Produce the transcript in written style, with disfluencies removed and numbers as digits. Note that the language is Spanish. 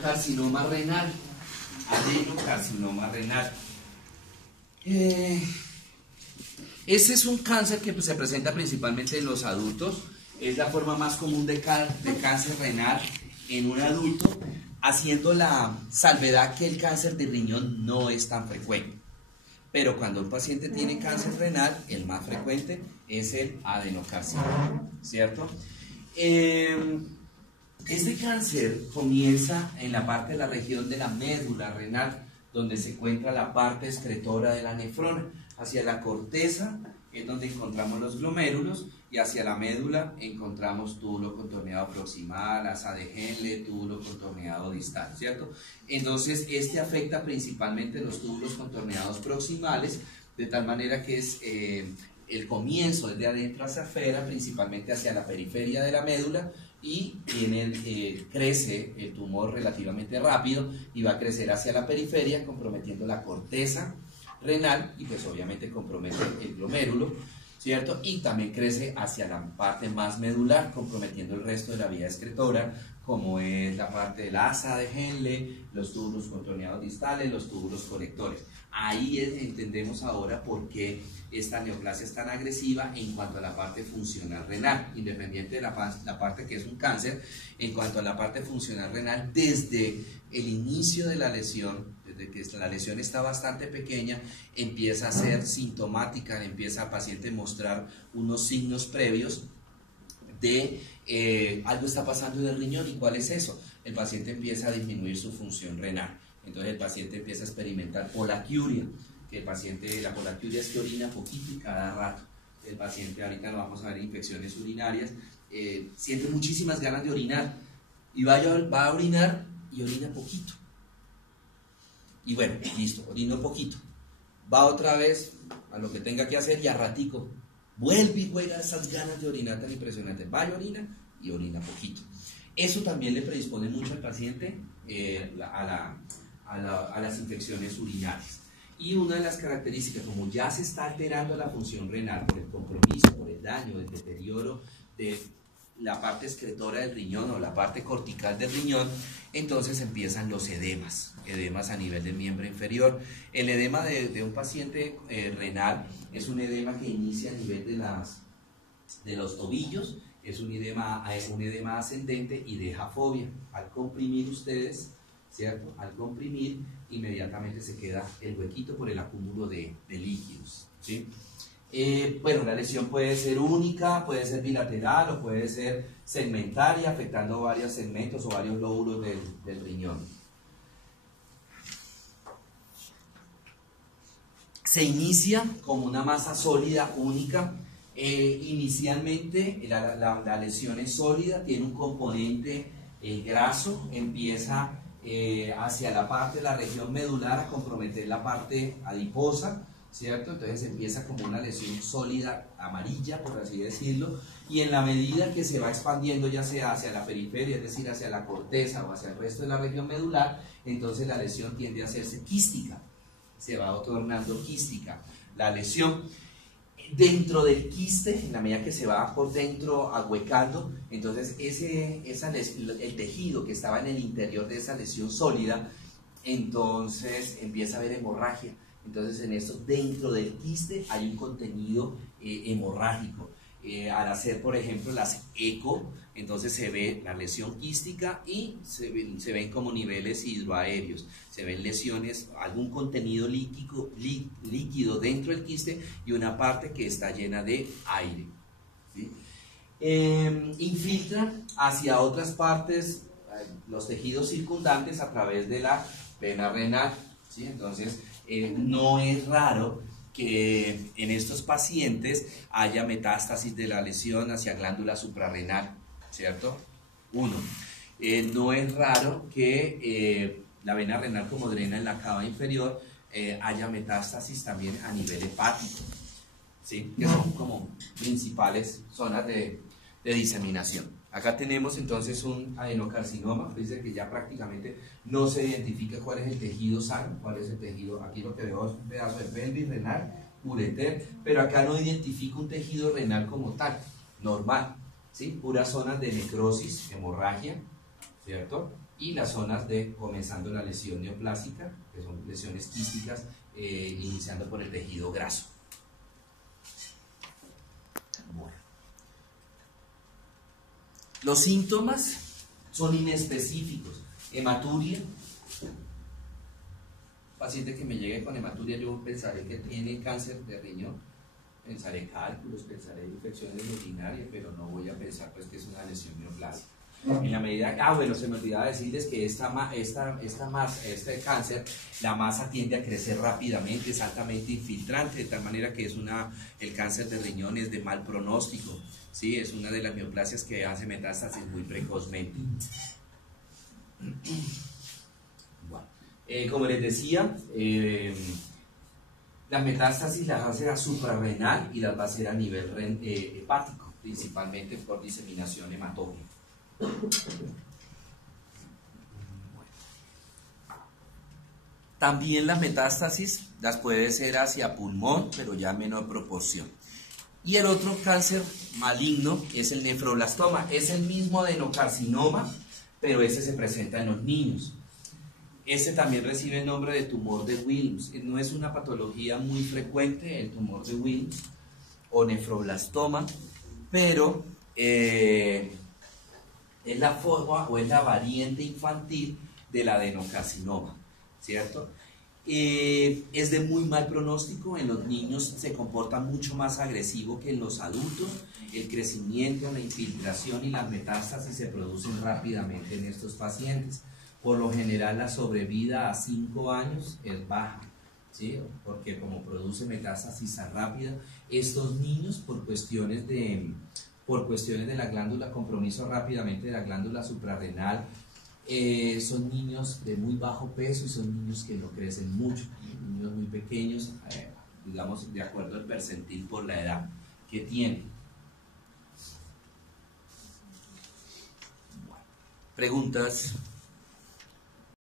adenocarcinoma renal. Adenocarcinoma renal. Ese es un cáncer que pues, se presenta principalmente en los adultos. Es la forma más común de cáncer renal en un adulto, haciendo la salvedad que el cáncer de riñón no es tan frecuente. Pero cuando un paciente tiene cáncer renal, el más frecuente es el adenocarcinoma, ¿cierto? Este cáncer comienza en la parte de la región de la médula renal, donde se encuentra la parte excretora de la nefrona. Hacia la corteza es donde encontramos los glomérulos, y hacia la médula encontramos túbulo contorneado proximal, asa de Henle, túbulo contorneado distal, ¿cierto? Entonces, este afecta principalmente los túbulos contorneados proximales, de tal manera que es el comienzo desde adentro hacia afuera, principalmente hacia la periferia de la médula, y crece el tumor relativamente rápido y va a crecer hacia la periferia, comprometiendo la corteza renal y pues obviamente compromete el glomérulo, ¿cierto? Y también crece hacia la parte más medular, comprometiendo el resto de la vía excretora, como es la parte del asa de Henle, los túbulos contorneados distales, los túbulos colectores. Ahí entendemos ahora por qué esta neoplasia es tan agresiva en cuanto a la parte funcional renal, independiente de la parte que es un cáncer. En cuanto a la parte funcional renal, desde el inicio de la lesión, desde que la lesión está bastante pequeña, empieza a ser sintomática, empieza al paciente a mostrar unos signos previos de algo está pasando en el riñón. ¿Y cuál es eso? El paciente empieza a disminuir su función renal. Entonces el paciente empieza a experimentar polaquiuria, que la polaquiuria es que orina poquito y cada rato. El paciente, ahorita lo vamos a ver, infecciones urinarias, siente muchísimas ganas de orinar, y va a orinar y orina poquito. Y bueno, listo, orino poquito. Va otra vez a lo que tenga que hacer y a ratico vuelve y juega esas ganas de orinar tan impresionantes. Va y orina poquito. Eso también le predispone mucho al paciente a las infecciones urinarias. Y una de las características, como ya se está alterando la función renal por el compromiso, por el daño, el deterioro de la parte excretora del riñón o la parte cortical del riñón, entonces empiezan los edemas a nivel del miembro inferior. El edema de un paciente renal es un edema que inicia a nivel de los tobillos, es un edema ascendente y deja fobia. Al comprimir ustedes, ¿cierto? Al comprimir, inmediatamente se queda el huequito por el acúmulo de líquidos, ¿sí? Bueno, la lesión puede ser única, puede ser bilateral o puede ser segmentaria, afectando varios segmentos o varios lóbulos del riñón. Se inicia como una masa sólida única. Inicialmente la lesión es sólida, tiene un componente graso, empieza hacia la parte de la región medular a comprometer la parte adiposa, ¿cierto? Entonces empieza como una lesión sólida amarilla, por así decirlo, y en la medida que se va expandiendo, ya sea hacia la periferia, es decir, hacia la corteza o hacia el resto de la región medular, entonces la lesión tiende a hacerse quística, se va tornando quística la lesión. Dentro del quiste, en la medida que se va por dentro ahuecando, entonces el tejido que estaba en el interior de esa lesión sólida, entonces empieza a haber hemorragia. Entonces en esto, dentro del quiste hay un contenido hemorrágico. Al hacer, por ejemplo, las eco, entonces se ve la lesión quística y se ven como niveles hidroaéreos, se ven lesiones, algún contenido líquido dentro del quiste y una parte que está llena de aire, ¿sí? Infiltra hacia otras partes los tejidos circundantes a través de la vena renal, ¿sí? Entonces no es raro que en estos pacientes haya metástasis de la lesión hacia glándula suprarrenal, ¿cierto? No es raro que la vena renal, como drena en la cava inferior, haya metástasis también a nivel hepático, ¿sí? Que son como principales zonas de diseminación. Acá tenemos entonces un adenocarcinoma, dice que ya prácticamente no se identifica cuál es el tejido sano, cuál es el tejido. Aquí lo que veo es un pedazo de pelvis renal, ureter, pero acá no identifica un tejido renal como tal, normal, ¿sí? Puras zonas de necrosis, hemorragia, ¿cierto? y las zonas de comenzando la lesión neoplásica, que son lesiones quísticas, iniciando por el tejido graso. Bueno. Los síntomas son inespecíficos. Hematuria. Paciente que me llegue con hematuria, yo pensaré que tiene cáncer de riñón, pensaré cálculos, pensaré infecciones urinarias, pero no voy a pensar pues que es una lesión neoplásica. En la medida, bueno, se me olvidaba decirles que este cáncer, la masa tiende a crecer rápidamente, es altamente infiltrante, de tal manera que el cáncer de riñón es de mal pronóstico, ¿sí? Es una de las neoplasias que hace metástasis muy precozmente. Bueno, como les decía, las metástasis las va a hacer a suprarrenal y las va a hacer a nivel hepático, principalmente por diseminación hematógena. También las metástasis las puede ser hacia pulmón, pero ya en menor proporción. Y el otro cáncer maligno es el nefroblastoma. Es el mismo adenocarcinoma, pero ese se presenta en los niños. Este también recibe el nombre de tumor de Wilms. No es una patología muy frecuente el tumor de Wilms o nefroblastoma, pero es la forma o es la variante infantil del adenocarcinoma, ¿cierto? Es de muy mal pronóstico. En los niños se comporta mucho más agresivo que en los adultos. El crecimiento, la infiltración y las metástasis se producen rápidamente en estos pacientes. Por lo general la sobrevida a 5 años es baja, ¿sí? Porque como produce metástasis tan rápida, estos niños por cuestiones de la glándula, compromiso rápidamente de la glándula suprarrenal, son niños de muy bajo peso y son niños que no crecen mucho, niños muy pequeños, digamos de acuerdo al percentil por la edad que tienen. Bueno, preguntas.